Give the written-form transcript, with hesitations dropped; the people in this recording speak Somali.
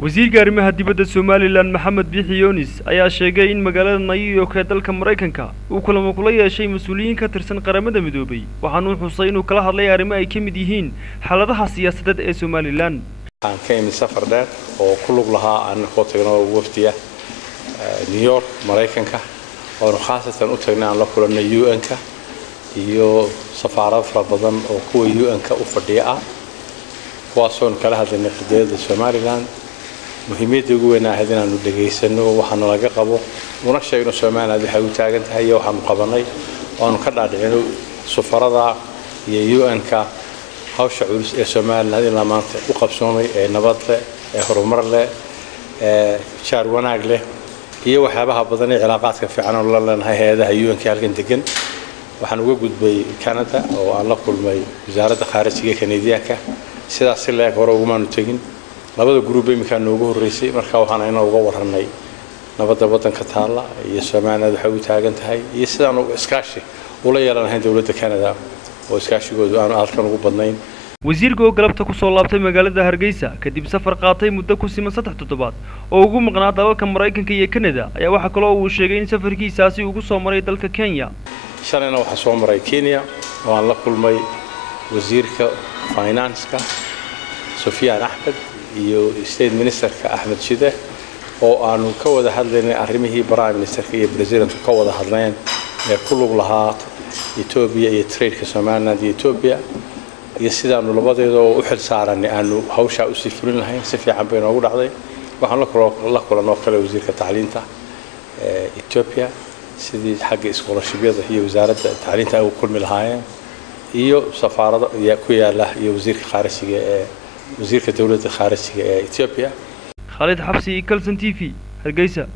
wasiirka arrimaha dibadda Somaliland Maxamed Biixi Yunis ayaa sheegay in magaalada New York ee dalka Mareykanka uu kulamo kula yeeshay mas'uuliyiin ka tirsan qaramada midoobay waxaana uu xusay inuu kala hadlay arrimo ay ka mid yihiin xaaladaha siyaasadeed ee Somaliland. aan ka imid safar dheer oo ku lug lahaa aan ku tagnay wafdiga New York Mareykanka oo khaasatan u tagnay aan la kulanay UN-ka iyo safaarad fara badan oo kuwa UN-ka u fadhiya ah kuwaasoo kala hadlaynay qadiyadda Somaliland muhiimada ugu weyn ah inaanu dhageysano waxaana laga qabo una sheegno Soomaaliland waxay u taagan tahay waxaanu qabanay oo ka dhaadhicino safarada iyo UN-ka hawsha culus ee Soomaaliland ilaa maanta u qabsoomay ee nabad leh ee horumar leh ee shaar wanaag leh iyo waxyaabaha badan ee cilaaqaadka fiican oo la leenahay hay'adaha UN-ka halkan degan waxaan uga gudbay Canada oo aan la kulmay wasaaradda khaarijiga Kanadiyaanka sidaas si leeg hore ugu maanu tagin labada group imika noogu horeysay marka waxaan ayna uga waranay nabadda wadanka taala iyo Soomaaliland waxay u taagan tahay iyo sidaan iskaashi ula yeelanahay dawladda Canada oo iskaashigoodu aan halkan ugu badnayn. wasiirka oo galabta ku soo laabtay magaalada Hargeysa kadib safar qaatay muddo ku siman 3 toddobaad oo ugu maqnaa dalalka Mareykanka iyo Canada ayaa waxa kale oo uu sheegay in safarkiisaasi ugu soo maray dalka Kenya. shalayna waxa soo maray Kenya oo aan la kulmay wasiirka finance-ka Sufyaan Ahmed iyo state minister-ka Ahmed Shide oo aanu ka wada hadlaynay arrimihii prime minister-ka iyo president-ka ka wada hadlayeen ee ku lug lahaa Ethiopia iyo trade-ka Somaliland iyo Ethiopia iyo sidaanu labadeedo u xil saaranay aanu hawsha u sii fulin lahayn si fiican bay noogu dhacday waxaan la kulanoo kale wasiirka tacliinta Ethiopia sidii xagga scholarship-yada iyo wasaaradda tacliinta ay u kulmi lahaayeen iyo safaarada ku yaala iyo wasiirka khaarijiga ee wasiirka dawladda khaarijiga ee Ethiopia. Khalid Xabsi, Kalson TV, Hargeysa.